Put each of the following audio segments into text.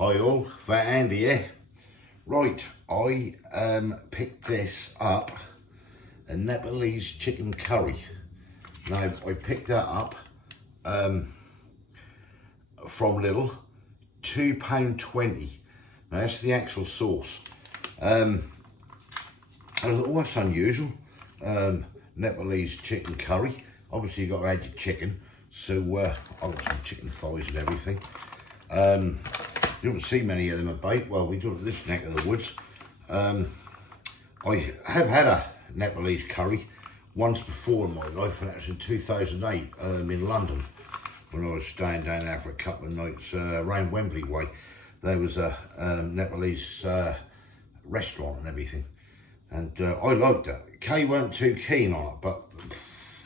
Hi all, Fat Andy here. Right, I picked this up, a Nepalese chicken curry. Now, I picked that up from Lidl, £2.20. Now, that's the actual sauce. I thought, oh, that's unusual. Nepalese chicken curry. Obviously, you've got to add your chicken. So, I've got some chicken thighs and everything. You don't see many of them about. Well, we do it this neck of the woods. I have had a Nepalese curry once before in my life, and that was in 2008 in London, when I was staying down there for a couple of nights around Wembley way. There was a Nepalese restaurant and everything, and I liked it. Kay weren't too keen on it, but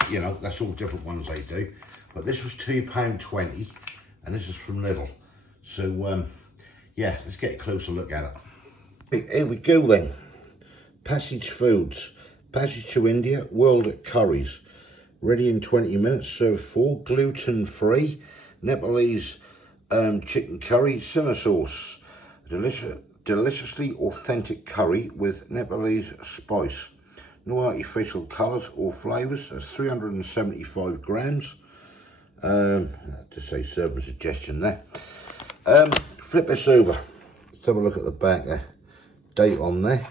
you know, that's all different ones they do. But this was £2.20, and this is from Lidl. So yeah, let's get a closer look at it. Here we go then. Passage Foods. Passage to India, world at curries. Ready in 20 minutes, served full, gluten-free. Nepalese chicken curry, Simmering sauce. Deliciously authentic curry with Nepalese spice. No artificial colours or flavours. That's 375 grams. To say serving suggestion there. Flip this over. Let's have a look at the back there. Date on there.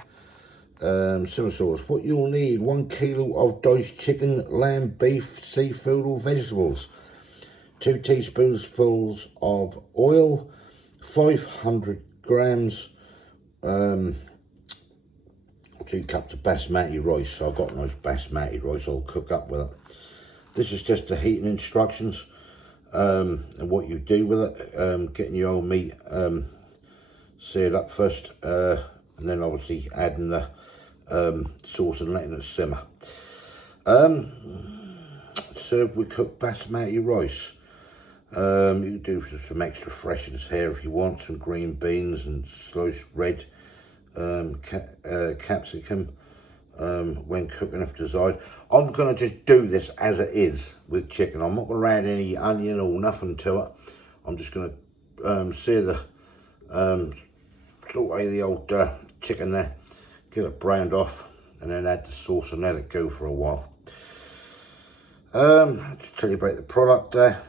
Simmering sauce. What you'll need: 1 kilo of diced chicken, lamb, beef, seafood or vegetables. 2 teaspoonfuls of oil. 500 grams. 2 cups of basmati rice. So I've got nice basmati rice. I'll cook up with it. This is just the heating instructions. And what you do with it, getting your old meat seared up first, and then obviously adding the sauce and letting it simmer. Served with cooked basmati rice. You can do some extra freshness here if you want, some green beans and sliced red capsicum when cooking if desired. I'm going to just do this as it is with chicken. I'm not going to add any onion or nothing to it. I'm just going to sear the saute the old chicken there, get it browned off, and then add the sauce and let it go for a while. Just tell you about the product there.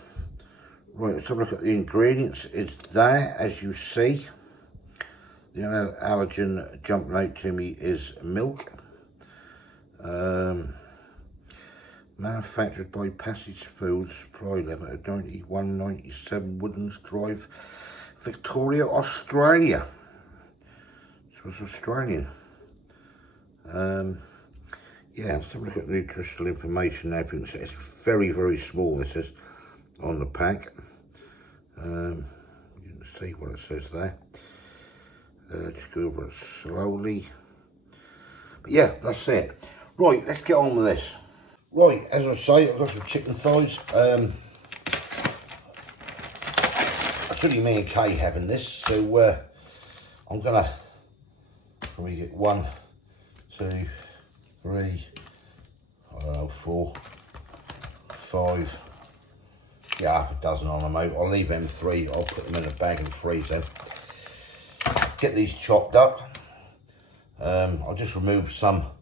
Right, let's have a look at the ingredients. It's there, as you see. The only allergen jumping out to me is milk. Manufactured by Passage Foods Private Limited, 9197 Woodlands Drive, Victoria, Australia. So it's Australian. Yeah, let's have a look at nutritional information now. You can see it's very, very small, this is, on the pack. You can see what it says there. Just go over it slowly. But yeah, that's it. Right, let's get on with this. Right, as I say, I've got some chicken thighs. It's only me and Kay having this, so I'm gonna probably get 1, 2, 3, I don't know, 4, 5, yeah, half a dozen on them out. I'll leave them 3, I'll put them in a bag and freeze them. Get these chopped up. I'll just remove some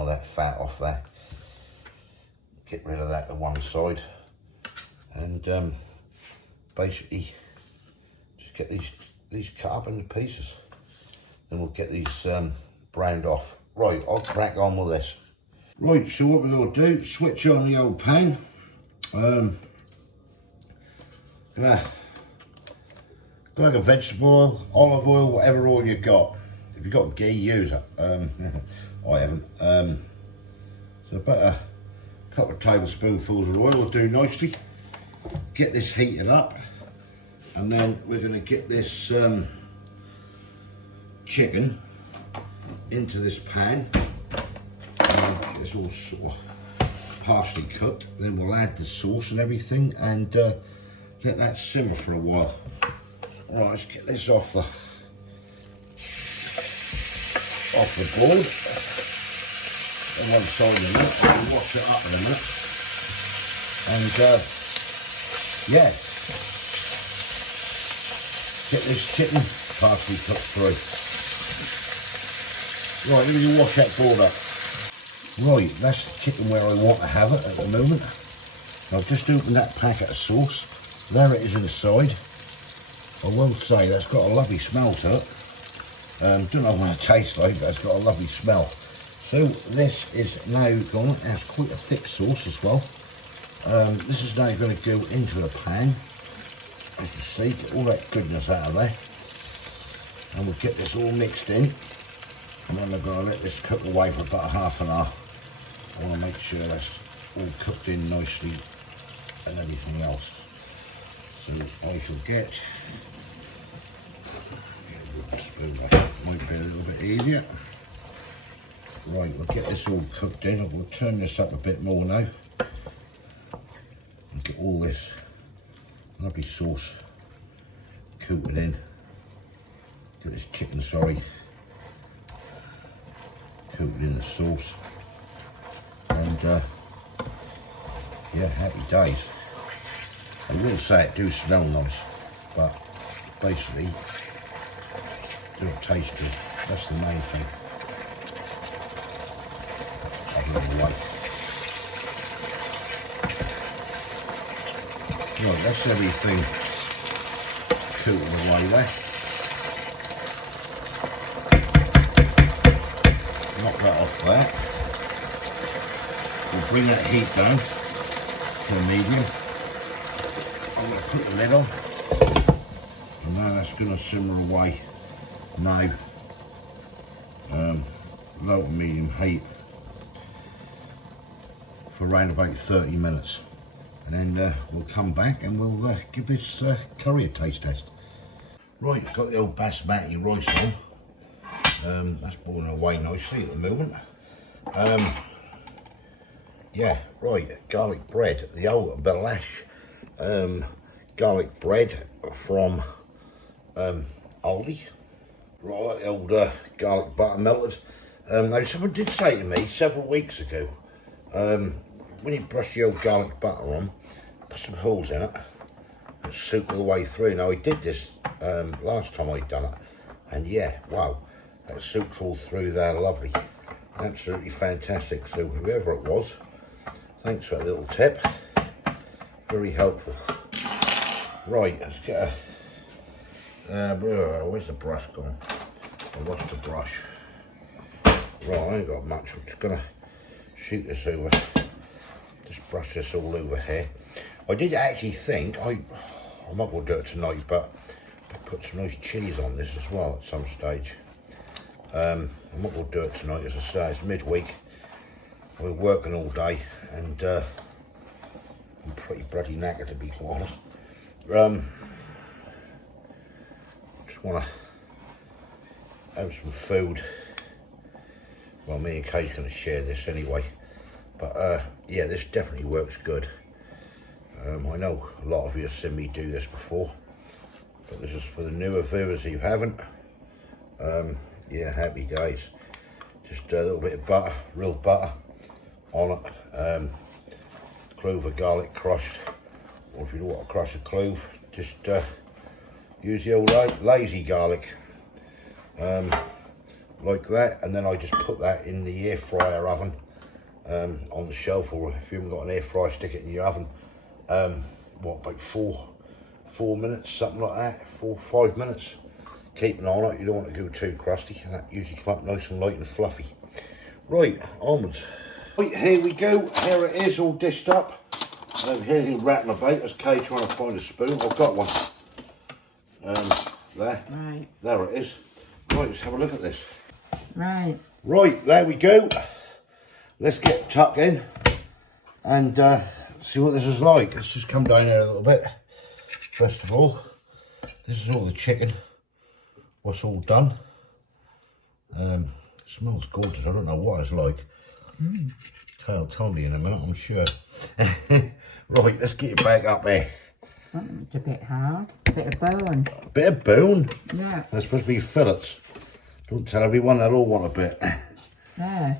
of that fat off there. Get rid of that to one side, and basically just get these cut up into pieces. Then we'll get these browned off. Right, I'll crack on with this. Right, so what we're going to do, switch on the old pan. Gonna like a vegetable oil, olive oil, whatever oil you've got. If you've got ghee, use it. I haven't. So about a couple of tablespoonfuls of oil will do nicely. Get this heated up, and then we're going to get this chicken into this pan. Get this all sort of partially cooked. Then we'll add the sauce and everything, and let that simmer for a while. Right, let's get this off the board. On one side of the minute, I'll wash it up in a minute. And yeah, get this chicken partially cooked through. Right, let me wash that board up. Right, that's the chicken where I want to have it at the moment. I've just opened that packet of sauce. There it is inside. I will say that's got a lovely smell to it. Don't know what it tastes like, but it's got a lovely smell. So this is now gone. It has quite a thick sauce as well. This is now going to go into the pan. As you see, get all that goodness out of there. And we'll get this all mixed in. And then I'm going to let this cook away for about half an hour. I want to make sure that's all cooked in nicely and everything else. So I shall get a wooden spoon, that might be a little bit easier. Right, we'll get this all cooked in. We'll turn this up a bit more now. And get all this lovely sauce coated in. Get this chicken, sorry, coated in the sauce. And yeah, happy days. I will say it do smell nice, but basically it don't taste good. That's the main thing. Right, that's everything coated away there. Knock that off there. We'll bring that heat down to a medium. I'm going to put the lid on, and now that's going to simmer away now, low to medium heat for around about 30 minutes, and then we'll come back and we'll give this curry a taste test. Right, I've got the old basmati rice on. That's boiling away nicely at the moment. Yeah, right, garlic bread, the old Belash garlic bread from Aldi. Right, I like the old garlic butter melted. Now someone did say to me several weeks ago, when you brush the old garlic butter on, put some holes in it and soak all the way through. Now I did this last time I'd done it, and yeah, wow, that soaks all through there, lovely, absolutely fantastic. So whoever it was, thanks for that little tip, very helpful. Right, let's get a, where's the brush gone? I lost the brush. Right, I ain't got much, I'm just gonna shoot this over, just brush this all over here. I did actually think, I'm not gonna do it tonight, but I put some nice cheese on this as well at some stage. I'm not gonna do it tonight, as I say, it's midweek. I've been working all day, and I'm pretty bloody knackered, to be quite honest. Just want to have some food. Well, me and Kay's going to share this anyway, but yeah, this definitely works good. I know a lot of you have seen me do this before, but this is for the newer viewers who haven't. Yeah, happy days. Just a little bit of butter, real butter on it. Clove of garlic crushed, or if you don't want to crush a clove, just use the old lazy garlic, like that, and then I just put that in the air fryer oven on the shelf, or if you haven't got an air fryer, stick it in your oven. What, about four minutes, something like that, 4-5 minutes. Keep an eye on it, you don't want to go too crusty, and that usually come up nice and light and fluffy. Right, onwards. Right, here we go, here it is, all dished up. Here's him ratting about, there's Kay trying to find a spoon. I've got one. There. Right. There it is. Right, let's have a look at this. Right. Right, there we go. Let's get tucked in and see what this is like. Let's just come down here a little bit. First of all, this is all the chicken. What's all done. Smells gorgeous. I don't know what it's like. Kay'll tell me in a minute, I'm sure. Right, let's get it back up there. It's a bit hard. A bit of bone. A bit of bone? Yeah. They're supposed to be fillets. Don't tell everyone, they'll all want a bit. Yeah.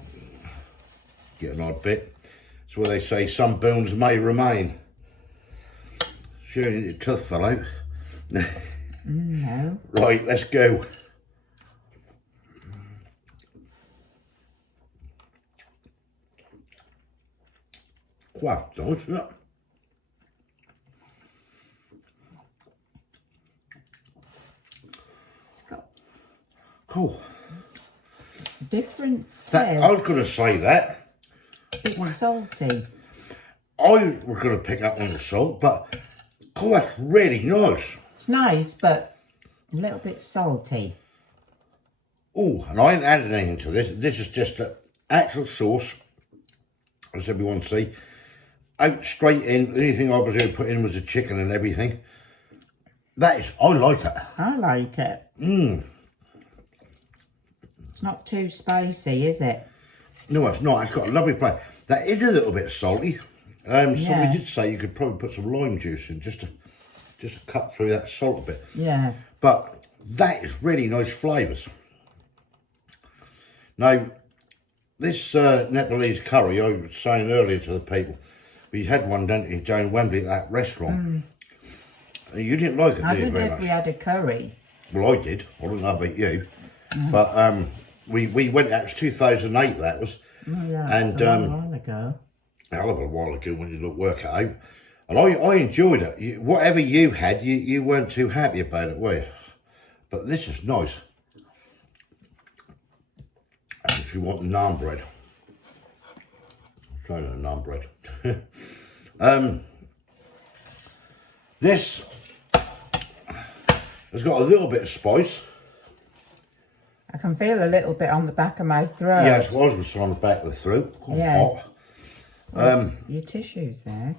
Get an odd bit. That's where they say some bones may remain. Sure, your tooth fell out. No. Right, let's go. Wow, nice, isn't it? It's got Cool. different I taste. was going to say that. It's salty. I was going to pick up on the salt, but cool, that's really nice. It's nice, but a little bit salty. Oh, and I ain't added anything to this. This is just the actual sauce, as everyone see. Out straight in. The only thing I was going to put in was the chicken and everything. That is, I like it. I like it. It's not too spicy, is it? No, it's not. It's got a lovely flavour. That is a little bit salty. Somebody Yeah. did say you could probably put some lime juice in just to cut through that salt a bit. Yeah. But that is really nice flavours. Now, this Nepalese curry, I was saying earlier to the people, we had one down in Wembley at that restaurant. You didn't like it, I did you, don't know very if much? we had a curry. Well, I did. I don't know about you. But we went, that was 2008, that was. Oh, yeah, And, it was a long while ago. A hell of a while ago when you work it out. And I enjoyed it. Whatever you had, you weren't too happy about it, were you? But this is nice. And if you want naan bread. I'm trying to naan bread. This has got a little bit of spice. I can feel a little bit on the back of my throat. Yes, I was on the back of the throat. Quite hot. Your tissues there.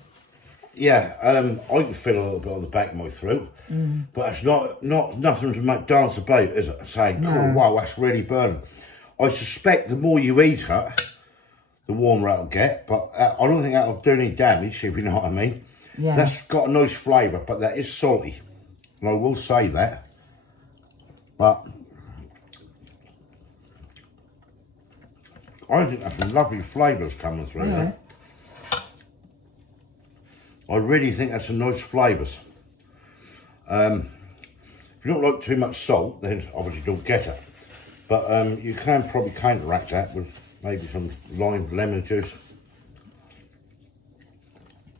Yeah, I can feel a little bit on the back of my throat, but it's not nothing to make dance about, is it? Saying, cool, wow, that's really burning. I suspect the more you eat it, the warmer it'll get, but I don't think that'll do any damage, if you know what I mean. Yeah. That's got a nice flavour, but that is salty, and I will say that. But I think that's some lovely flavours coming through there. I really think that's some nice flavours. If you don't like too much salt, then obviously don't get it. But you can probably counteract that with maybe some lime, lemon juice.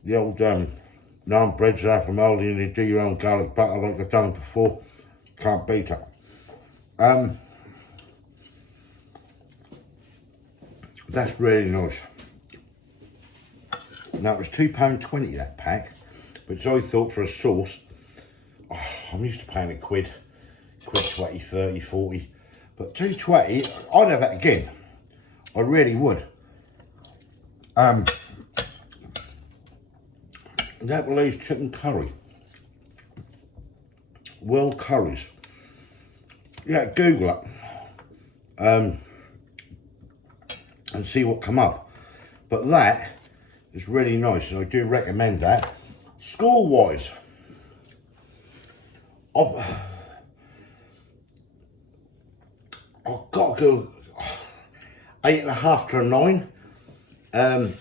The old naan breads are from Aldi, and you do your own garlic butter like I've done before. Can't beat it. That's really nice. Now it was £2.20 that pack, but so I thought for a sauce, I'm used to paying quid 20, 30, 40, but £2.20, I'd have it again. I really would. Nepalese chicken curry. World curries. Yeah, Google it. And see what come up. But that is really nice, and I do recommend that. Score-wise, I've got to go 8.5 to a 9.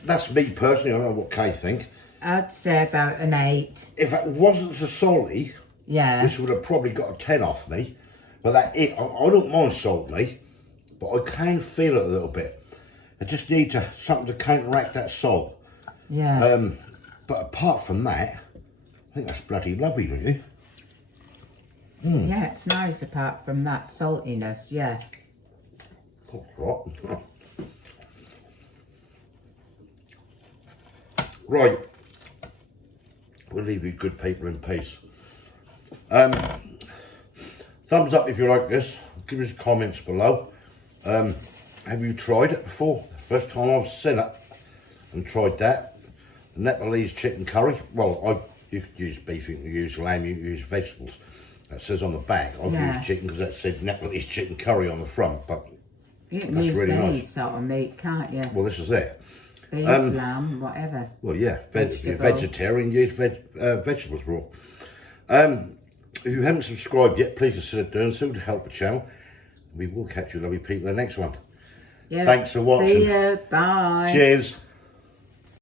That's me personally. I don't know what Kay think. I'd say about an 8. If it wasn't so salty, Yeah. this would have probably got a 10 off me. But I don't mind salt, me, but I can feel it a little bit. I just need something to counteract that salt. Yeah. But apart from that, I think that's bloody lovely, don't you? Yeah, it's nice apart from that saltiness, yeah. Right. We'll leave you good people in peace. Thumbs up if you like this. Give us comments below. Have you tried it before? First time I've seen it and tried that. The Nepalese chicken curry. Well, you could use beef, you can use lamb, you can use vegetables. That says on the back. I've used chicken because that said Nepalese chicken curry on the front, but You can that's use really any nice. sort of meat, can't you? Well, this is it. Beef, lamb, whatever. Well, yeah, if you're Vegetable. vegetarian, use vegetables raw. If you haven't subscribed yet, please consider doing so to help the channel. We will catch you lovely people in the next one. Yeah. Thanks for watching. See ya. Bye. Cheers.